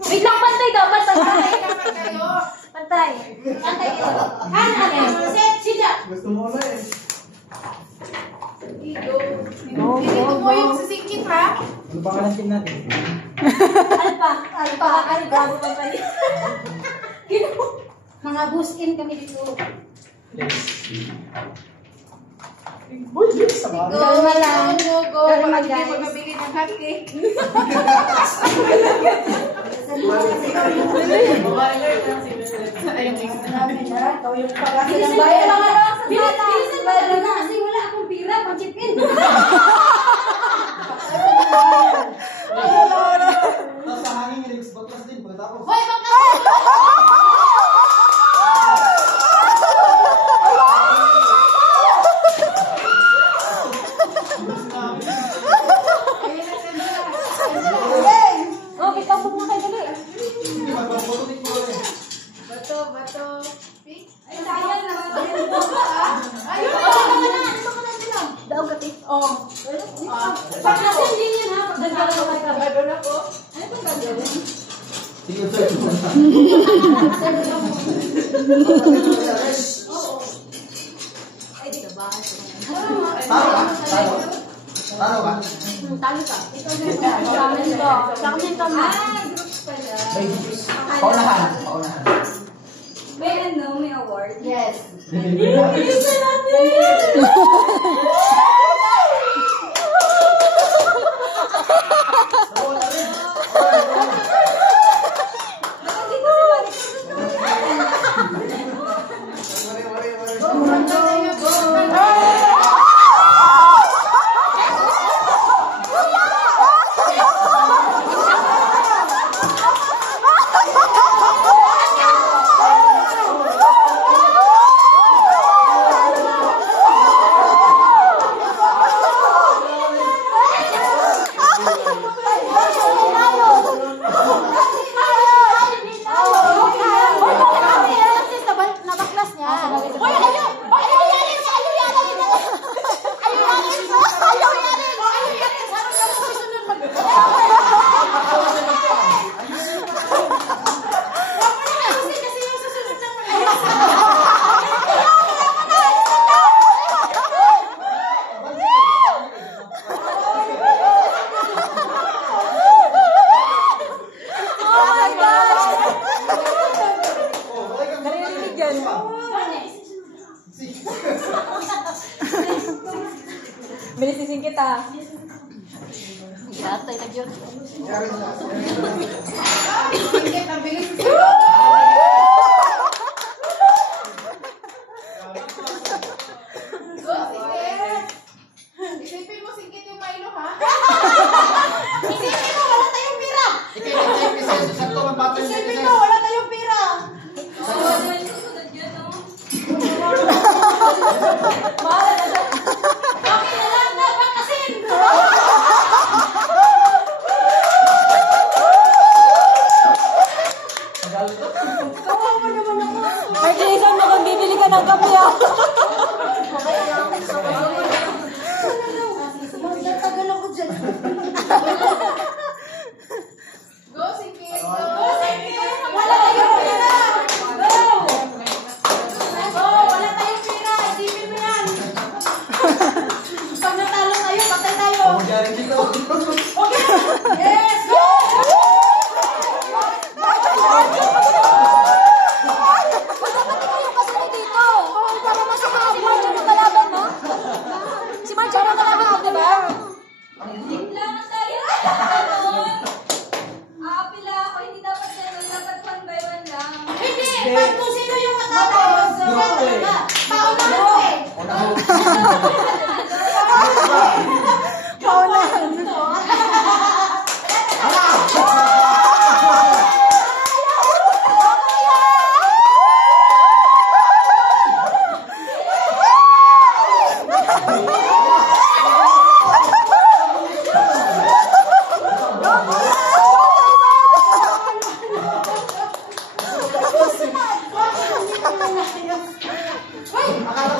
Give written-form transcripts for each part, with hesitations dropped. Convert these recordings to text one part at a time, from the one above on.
Wait lang, pantay dapat. Pantay. Pantay. Pantay kayo. Kanan. Sida. Gusto mo na eh. Dito mo yung sisingkit, ha? Ano ba ka natin natin? Alpa. Bago pa pa rin. Mga boost-in kami dito. Go lang. Go. Pag hindi mo nabili ng hotcake. Bilisan na kasi wala akong pira pang chip-in. Tapos sa hangin yung baklas din pagkatapos. Hoy, baklas! Oh, pitapok na kayo dali. Hindi magpaputunik mo rin. Bato. Ay, sayang na. Ayun na. Daog ka, Tis. Oh. Baklasin din yun, ha? Pagdagdagan mo kayo. Bato na po. Ano ba gagawin? Sige, sir. Ay, di ka ba? Talo ka? Talo ka. Ito na ito. Ramen ko. Ramen ko. Ay, groups pala. Paunahan. May ano, may award. Yes. Bilisan natin! Bilisising kita. Yatay na yun. Singkit ang bilis. Go, singkit. Isipin mo singkit yung Milo, ha? Isipin mo, wala tayong pira. Isipin mo, wala tayong pira. Ay, Jason, mukhang bibili ka ng kape, ah. Magtatagal ako dyan. Go, singkit. Go, singkit. Wala tayong pira. Go, wala tayong pira. Isipin mo yan. Pag natalo tayo, patay tayo. Okay. Yes, go. Si Marjo na kalaban mo, diba? Tinglangan tayo. Pila ako, hindi dapat gano'n. Dapat one by one lang. Hindi, pag kung sino yung matapos. Paunahan ko eh. Paunahan.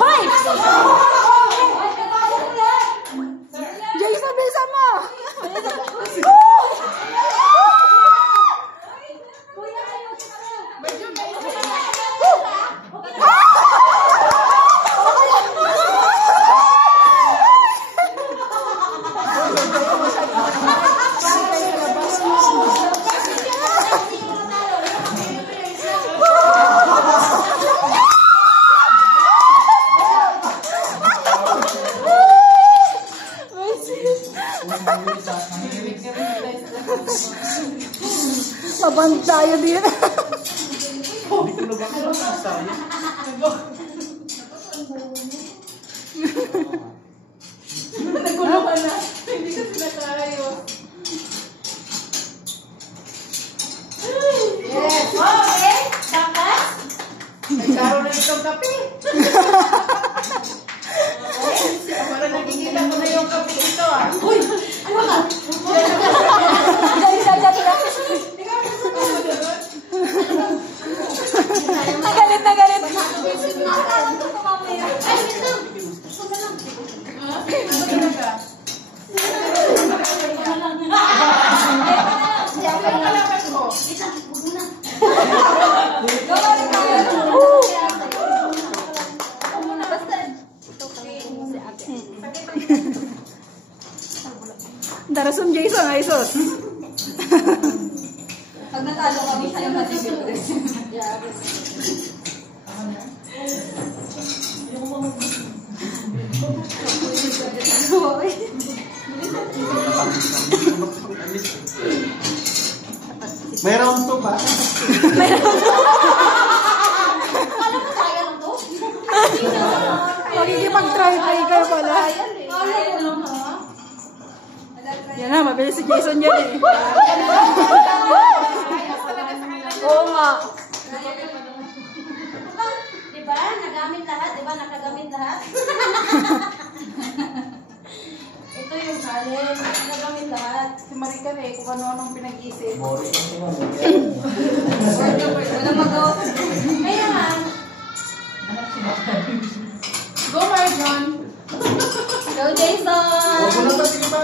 Hoy! Maband tayo din. Nagulo ka na. Hindi ka sila tayo. Yes. Okay. Bakas. Nagkaroon na itong kape. Para nakikita ko na yung kape ito ah. Uy! Ano ka? Nagalit, nagalit. Ay, ito. Darasum Jason, ay sus. Pag natalo kami, siya yung matibig. May round 2 ba? Alam mo, kaya lang to? Makikipag-try-try kayo pala. Yan na, mabilis si Jason yan eh. Oo nga. Diba? Nagamit lahat? Diba? Nakagamit lahat? Ito yung challenge. Nagamit lahat. Si Marika eh, kung ano-anong pinag-isip. Boring kasi mo. Walang magawa. Kaya nga. Go, Marjon. Go, Jason! Huwag mo na ito, sige ba?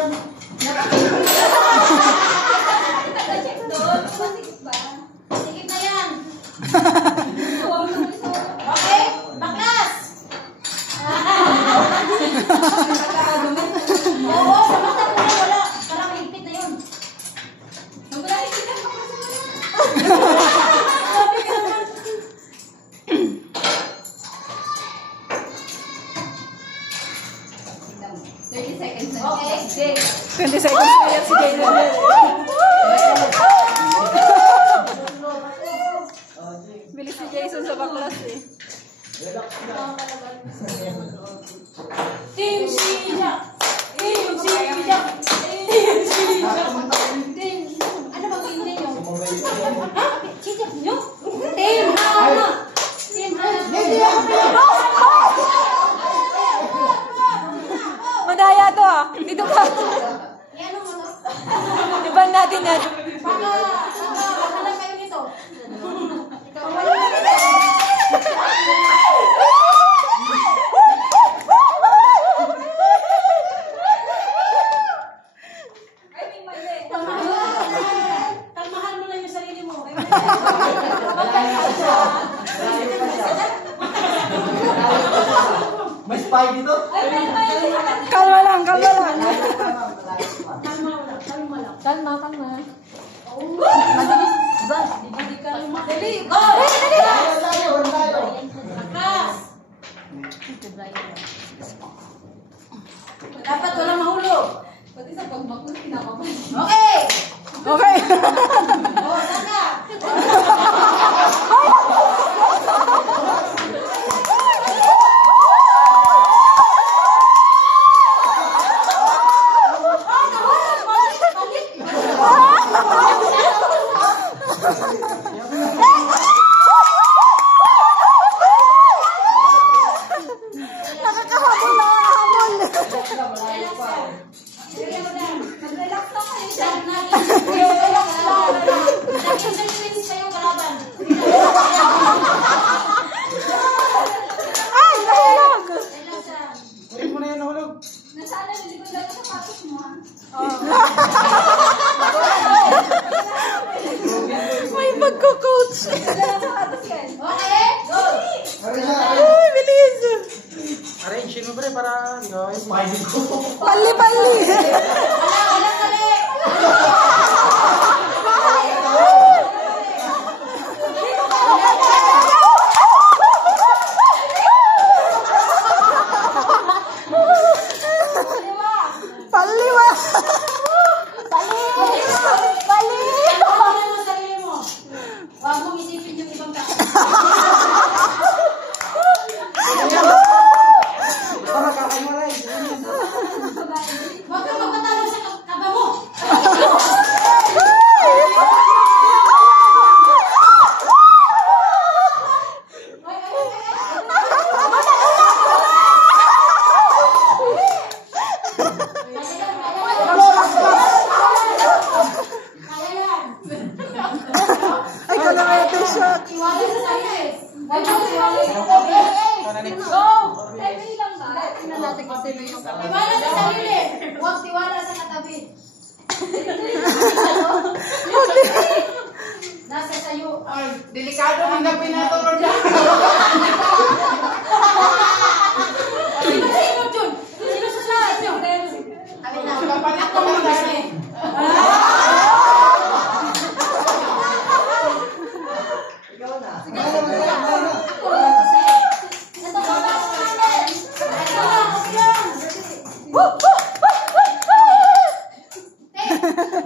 Naka-check doon. Masikip ba? Sikip na yan. Huwag mo naman isa. Okay? Baklas! Oo, sa mata ko na wala. Parang higpit na yun. Wala ikita pa ko sa mga. Sabi ka naman. 30 seconds na. Okay. Okay. 20 seconds na yan si Jason. Bilis si Jason sa baklas eh. Team Shijak! Team Shijak! Team Shijak! Team... Ano bang team ninyo? Ha? Shijak nyo? Team Hana! Team Hana! Madaya to ah. Dito ka. Yan mo to? Iban natin yan. Baka lang kayo nito. Ikaw kalmahan mo lang yung sarili mo. May spy dito? Kalma lang, kalma lang. Kalma, kalma. Mabilis. Diba? Di kalma. Dali! Go! Dali! Wala tayo, wala tayo. Lakas! Dapat walang mahulog. Pati sa pagmakul, pinakaman. Okay! Okay. Oh, saka! Nakakahabol, nakakahabol. Mag-relax lang kayo. Relax lang. Nag-intense kayo kalaban. Ay, nahulog. Relax lang. Kunin mo na yan, nahulog. Nasaan na, hindi ko lang sa patos mo ha. May pagko-coach. Wala sa patos yan. Okay? Go! Meron siya. Ay, bilis. Arrange mo pre para no. Spy dito. Pali-pali. Wala kali! Paliwa. Pali! Kalmahan mo lang yung sarili mo. Shock. Tiwala sa sarili. Ay, tiwala sa sarili. Go! Ay, bilang ba? Tingnan natin kung sino yung katabi. Tiwala sa sarili. Huwag tiwala sa katabi. Nasa sayo. Ay, delikado ang gabi na ito, Roda. Sino Jun? Sino susunod nyo? Ano na, kapalit ko lang dami. Ikaw na. Ito ba ba sa kanan? Ito lang, okay lang.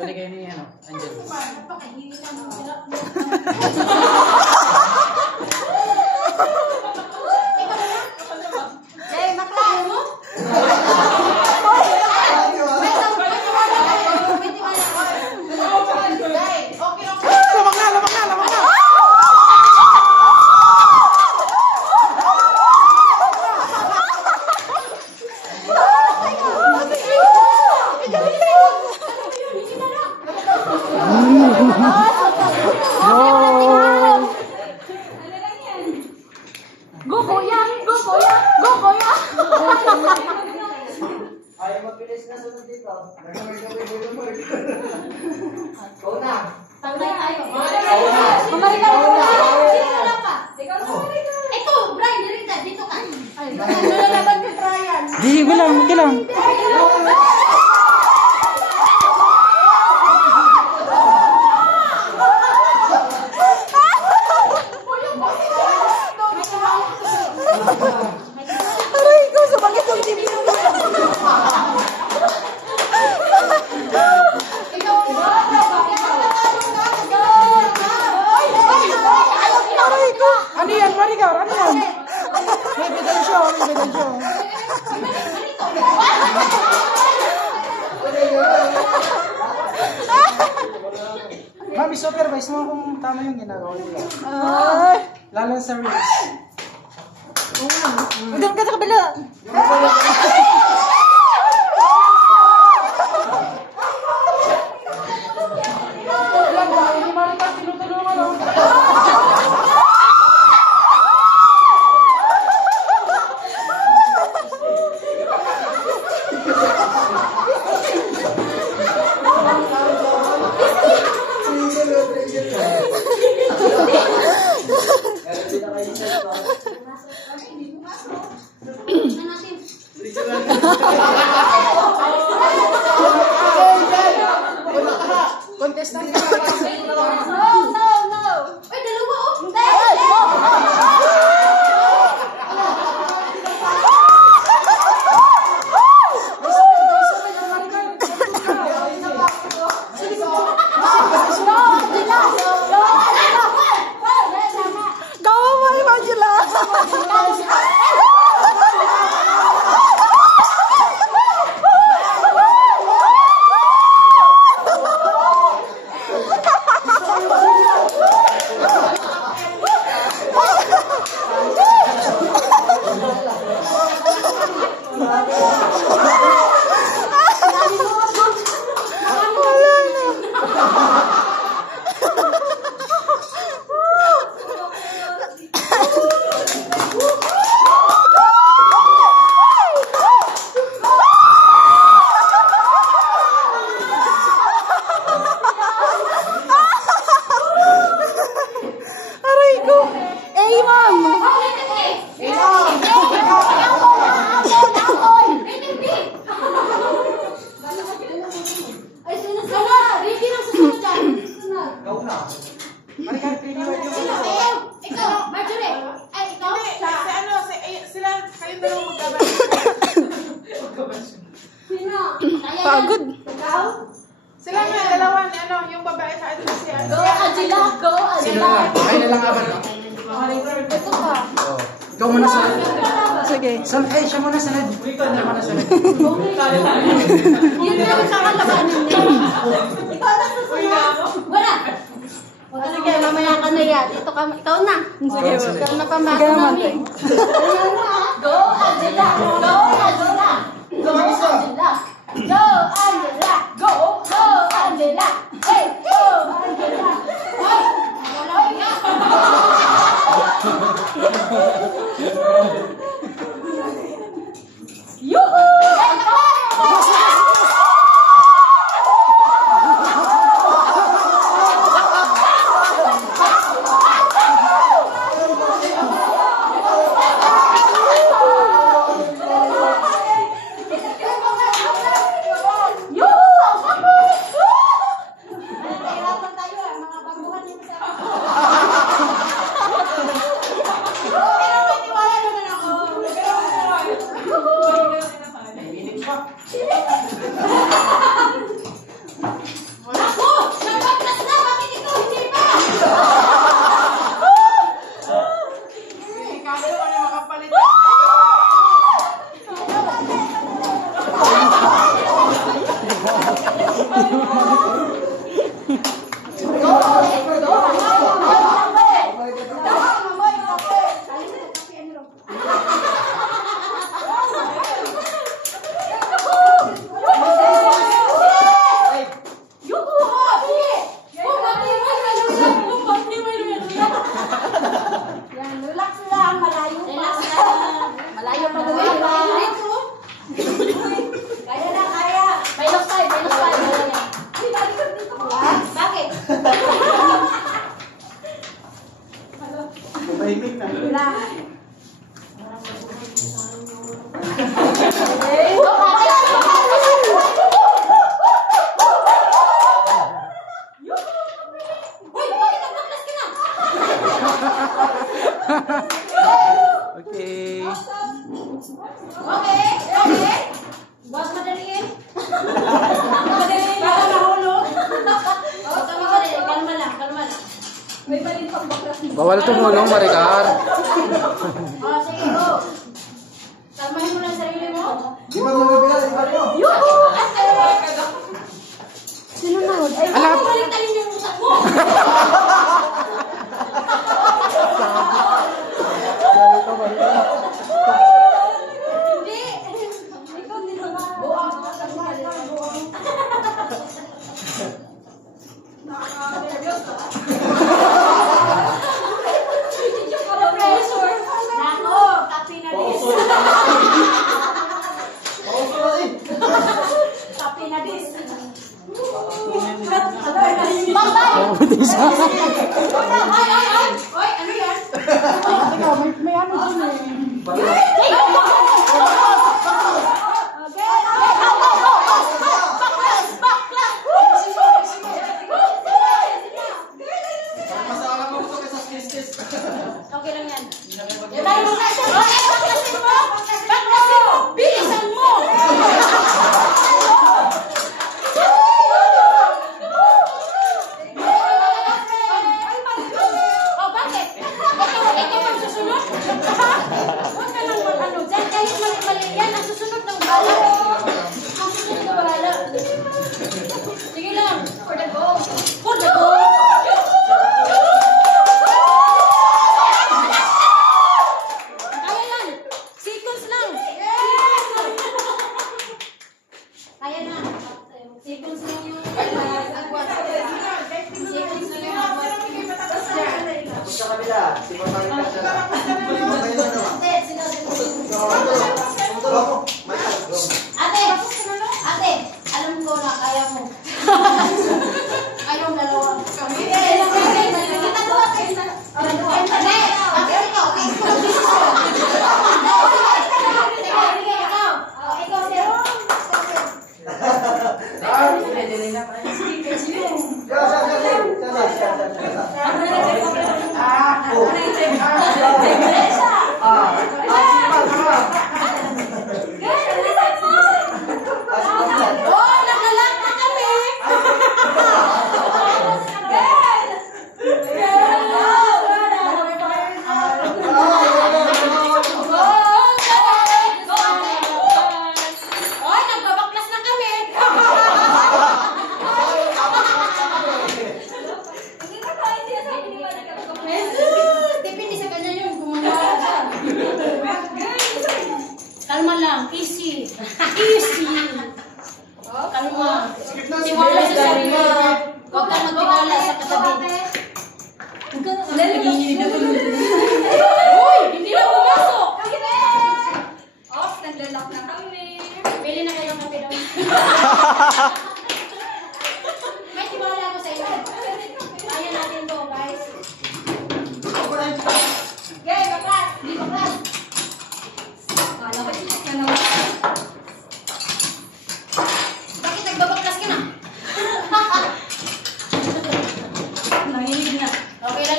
Pwede kayo ni ano, Angel. Napakahirap ng hirap mo. Hey, Maklan! Okay. Lamang na, lamang na, lamang na! Go, kuya! Go, kuya! Go, kuya! Ay, mabilis na sunod dito. Nagkamay-kamay. Ikaw na. Tambay tayo. Mamari ka na. Sino na pa? Ikaw na. Ito, Brian, dito ka. Ay, ano na naman kay Brian? Di, bilang, okay lang. Aray ko, sumakit yung TV. Aray ko! Ano yan, Maricar? Ano yan? May bedensyo, may bedensyo. Mami, supervise mo kung tama yung ginagawa nila. Ay. Lalo sa reels. Doon ka sa kabila. Hindi Maricar, tinutulungan ako. Contestant ka na. No. Ay, dalawa oh. Gawa mo, Angela. Aray ko. Eh, ma'am. Ay, sunod. Ricky lang susunod dyan. Sunod. Ikaw na. Maricar, pinili yung Sino? Ikaw. Marjorie. Ay, ikaw. Sila, kayo dalawang magkabay. Sino? Kaya Pagod. yan. Ikaw? Sila nga, dalawa ni yung babae sa atin si Go, Angela. Go, Sino Angela. na? Ay, nalangaban ka. Ito ka. Ikaw muna sa... Sige. Siya muna sa lead. Siya muna sa lead. Yun na ang kakalabanin niya. Ikaw na susunod. Wala. Sige, mamaya ka na yan. Ito ka, ikaw na. Sige. Ikaw na Sige pambato naman, namin. Go, Angela. Go, Angela. Go, Angela. Go, Angela. Go, Angela. Hey, go, Angela. Hey, wala ka. Nahihirapan tayo mga baguhan dito sa Pero may tiwala naman ako. Ako! Napaglas na! Bakit ikaw hindi pa? Ikaw naman yung makapalit. Yan, relax lang. Malayo pa. Relax lang. Malayo pa gawin. Kaya na, kaya. Minus 5, minus 5. Bakit? Tahimik na. Relax. Uy, bakit nagpaplas ka na? Okay. Okay, okay. Buwas madaliin. Madaliin. Baka mahulog. Huwag ka madali. Kalma lang, kalma lang. May balin pang baklas. Bawal tumulong, Maricar. Oh, sige, go. Kalmahin mo lang sarili mo. Di ba mo nabila? Di ba mo? Yuhu! Ate! Sinunod. Ay, Alam. bakit baliktarin yung usap mo? Hindi. Ikaw din naman. Buang. Pressure. Nako, kapi na dis. Pauso na eh. Kapi na dis. Kompetisa. Ay! Oy, ano yan? Teka, may ano dun eh. Masama mo ito kaysa skis-skis. Okay lang yan. Yung tayo mo kasi. Okay, baklasin mo. Baklasin mo. Bilisan mo. Oh, bakit? Ikaw ang susunod? Huwag ka lang mag-ano dyan. Kahit mali-mali yan, ang susunod ng bala. Ang susunod ng bala. Sige lang. For the goal. For the goal. Kaya yan. Seconds lang. Kaya na. Seconds lang yung agwat. Seconds lang yung agwat. Tapos sa kabila. Si Mamay ka siya. Mamay na naman. Ate, ate, alam ko na kaya mo. Kayong dalawa. Kami? Kita ko ate. Ate, ate, ikaw. Sige, ikaw. Ikaw, sir. Siya.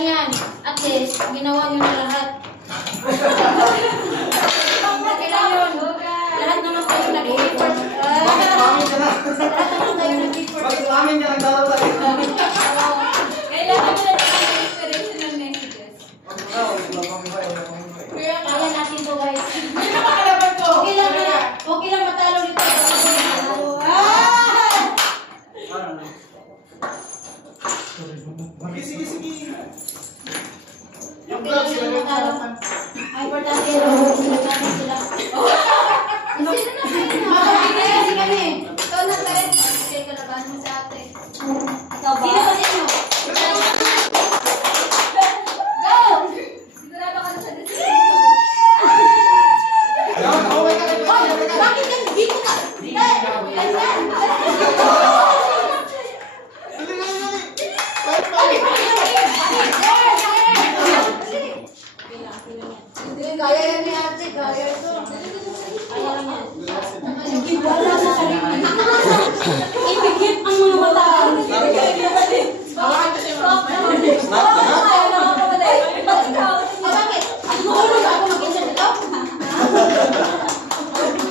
yan. At least, ginawa nyo na lahat. Okay lang yun. Lahat naman kayo nag-effort. Lahat naman kayo nag-effort. Bakit amin ka nagdalaw tayo? Kailangan nila ng inspirational messages. Kaya natin to guys. Hindi na makalaban ko. Okay lang matalo dito. Sige, sige. Okay lang sila matalo. Ay, importante yun. Sila. Sino na kayo na? Kasi kami. Ikaw na tayo. Kasi kalabahan mo sa ate. Ikaw ba? Sino ba sino? Go! Sigurado ka na sa decision. Bakit yan? Dito ka! Hindi, kaya yan ni ate. Kaya ito. Kaya lang yan. Wala sa sarili. Ibigit ang mga mata. Bakit? Mahulog ako mag-insert ito?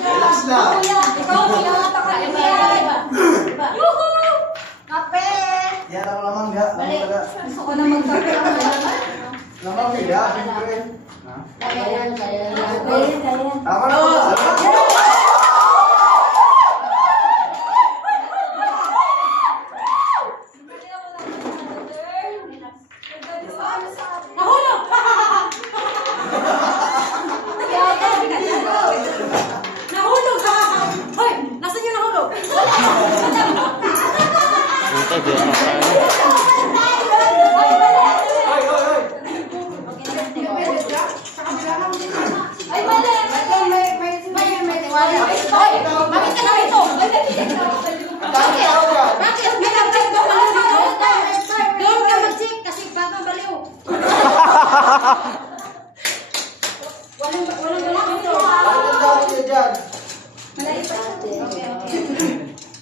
Relax na. Ikaw, pinangata ka. Diba? Kape! Yan ako lamang ga. Gusto ko na magkape ang malaman. Lamang ga. Siyempre. Kaya yan, kaya yan. Tama na ba? Nahulog! Nahulog! Hoy! Nasaan yung nahulog? Hoy, hoy, hoy. Ay, mali! May tiwala. Hoy! Bakit ka naman ito? Bakit? Bakit? May nag-check ba pala dito? Doon ka mag-check kasi baka baliw. Walang dito. Ang dami niya dyan.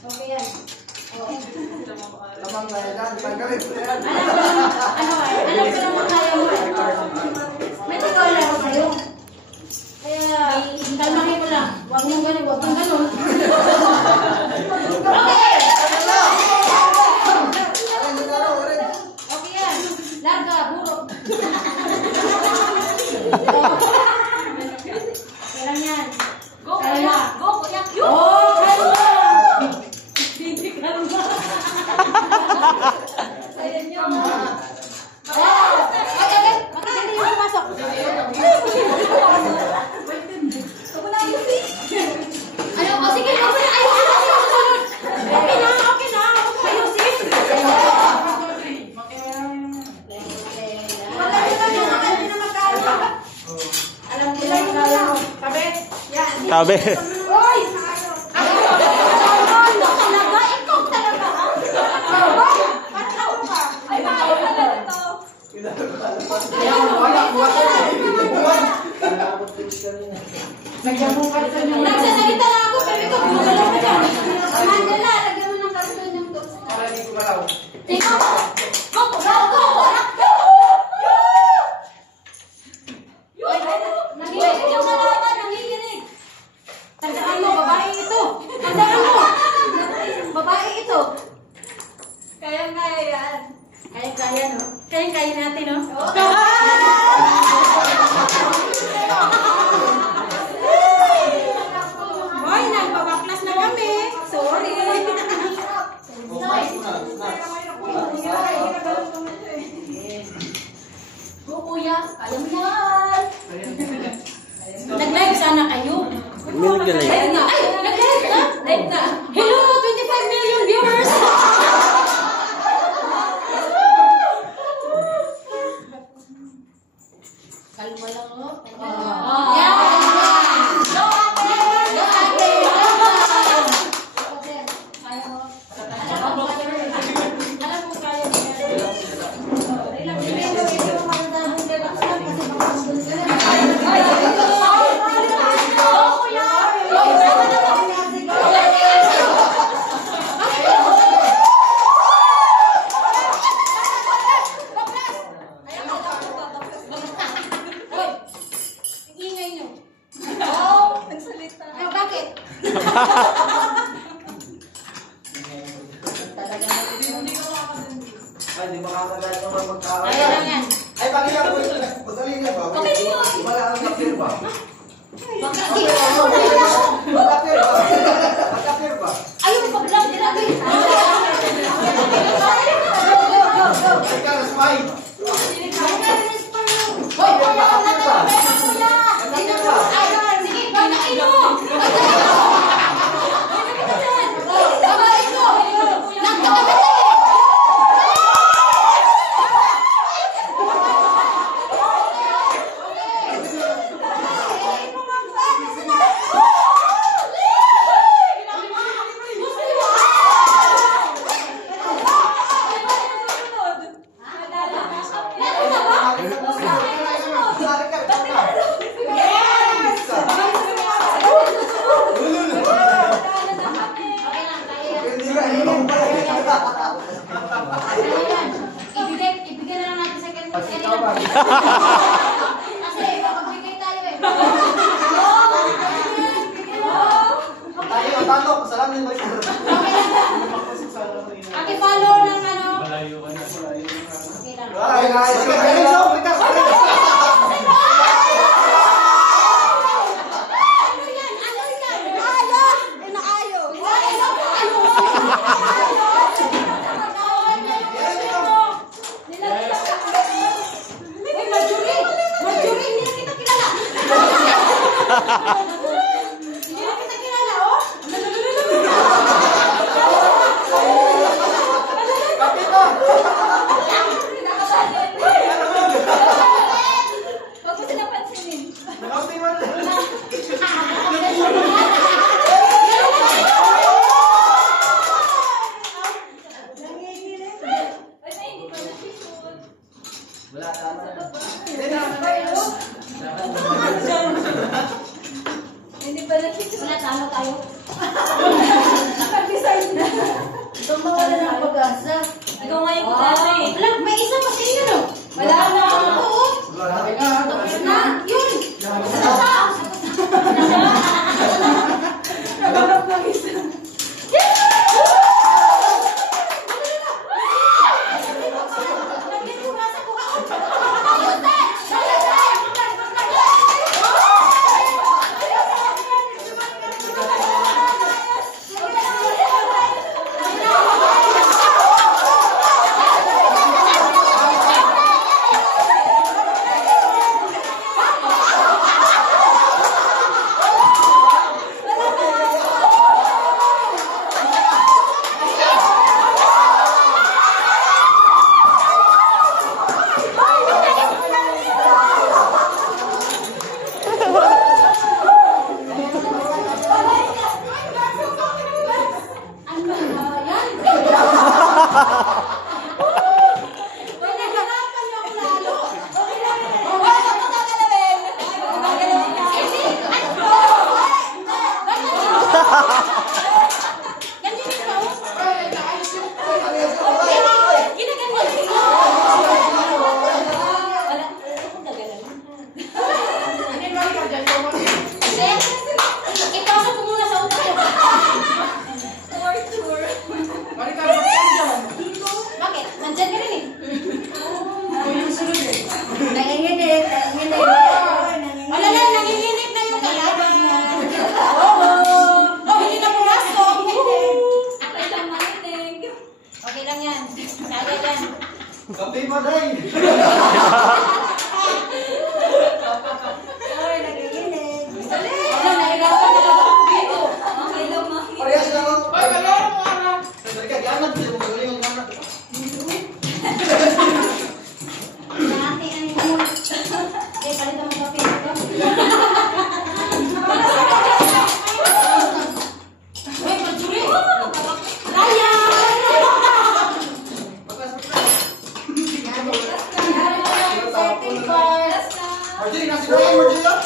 Okay yan. Lamang na yan. Tanggalin mo yan. Alam ko naman kaya mo. May tiwala ako sa'yo. Kaya, kalmahin mo lang. Huwag niyong ganun, huwag kang ganun. Okay! Okay yan. Larga, burok. Kailan yan? Go, kuya. Go, kuya. Oh, kalma! Hindi kalma. Ayan nyo. Bakit hindi yung pumasok? Ano? O sige, okay na. Ayusin na siya susunod. Okay na, okay na. Huwag mo ayusin. Alam ko lang yung kaya mo. Kape? Yan. Sabi. Uy! Talaga? Ikaw talaga, ha? Ay, bakit pala ito? Nagsasalita lang ako, pero ikaw, gumagalaw ka dyan. Mandala, lagyan mo ng karton yung doon. Para hindi ko malaw. Tingnan mo. Go, go, go! Nanginginig yung kalaban, nanginginig. Tandaan mo, babae ito. Tandaan mo. Babae ito. Kaya yan. Kaya-kaya, no? Kaya-kaya natin, no? Hoy, nagpabaklas na kami. Sorry. Go, kuya. Kaya mo yan. Nag-live sana kayo. Live na. Ay, nag-live na? Live na. Hello, 25 million viewers. Kalma lang, no? Yeah. Go, ate. Go, ate. Kaya mo. Alam mo kaya niya. Ay, di makakagaya naman magkakaroon. Kaya lang yan. Ay, bakit ako ito? Madali na ba? Okay, yun. Wala ang kapir ba? Magkakita. Magkapir ba? Magkapir ba? Ayaw, pag-vlog din natin. Ikaw, smile. Hoy, wala ka na tayo. Sige, pinakinom. Ibigay na lang natin sa kanila. Kasi mapagbigay tayo eh. Tayo, talo. Kasalanan mo. Paki-follow ng ano. Malayo ka na. Okay lang. Ay, ay, sige. Ay, so, ikaw, sorry. Hindi na kita kilala, oh. Kapito. Huwag mo silang pansinin. Nakapin mo na. Wala, tama na. Hindi pa nakikita. Wala, tama tayo. Itong mga wala ng pag-asa. Ikaw nga yung kutasa eh. Wala, may isa pa sa inyo, no? Wala na. Oo. Wala na. Tapos na. Yun. Naganap ng isa. Ipasok ko muna sa utak ko. Bakit? Nandyan ka rin eh. Nanginginig. Wala na, nanginginig na yung kalaban. Oh, hindi na pumasok. Okay lang, manitig. Okay lang yan. Kaya yan. Kape mo, day. Wala, nahirapan na lang ako dito. Okay lang, maki. Parehas lang ako. Ay, kalaro mo ara. Sandali ka, ganap. Hindi mo magaling yung ganap. Nati, ano yun? Eh, palitan mo kape dito. Uy, pagtsuri. Raya! Marjorie, nasa na Marjorie, ah?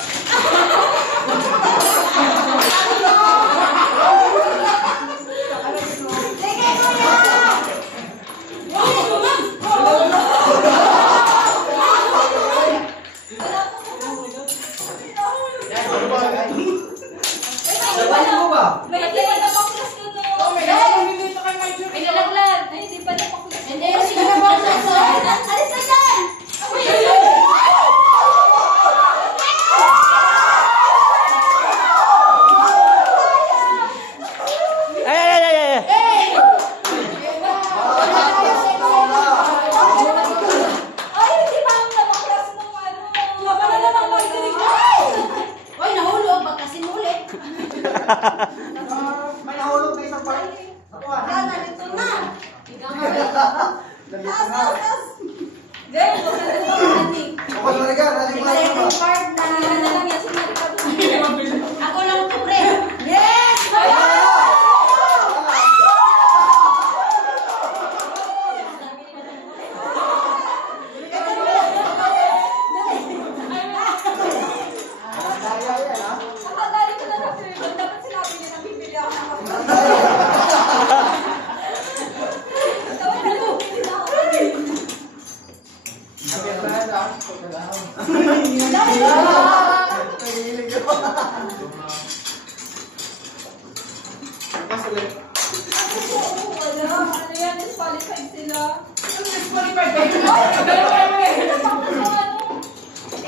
Sabay mo ba? May May nahulog na isang part. Ako ah. Nandito na. Ikaw na. Nandito na. Then, huwag ka na ito, Ako sa Marika, nandito na Second ako. part na. Hindi na lang yan, sinari pa doon. Ako lang to, pre. Yes! Daya yan ha. Nakadali ko na sa film. Dapat sinabi niya na bibili ako ng kapatid. Dapat na bibili na ako. Sabihan ha. Nahihilig ko. Bukas ulit. Wala. Ano yan? Disqualified sila. Disqualified ba yun? Dalawa mo eh.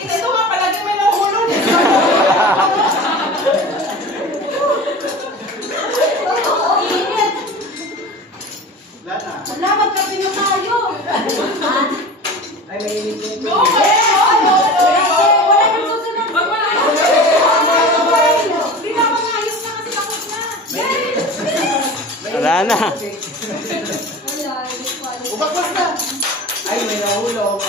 Ito nga, palagi may nahulog. Wala na. Wala, magkape na tayo. Ay, may ilig ko. Wala nang susunod. Hindi na ako maayos na kasi takot na. Wala na. Wala. Disqualified. Ubakwas na. Ay, may nahulog.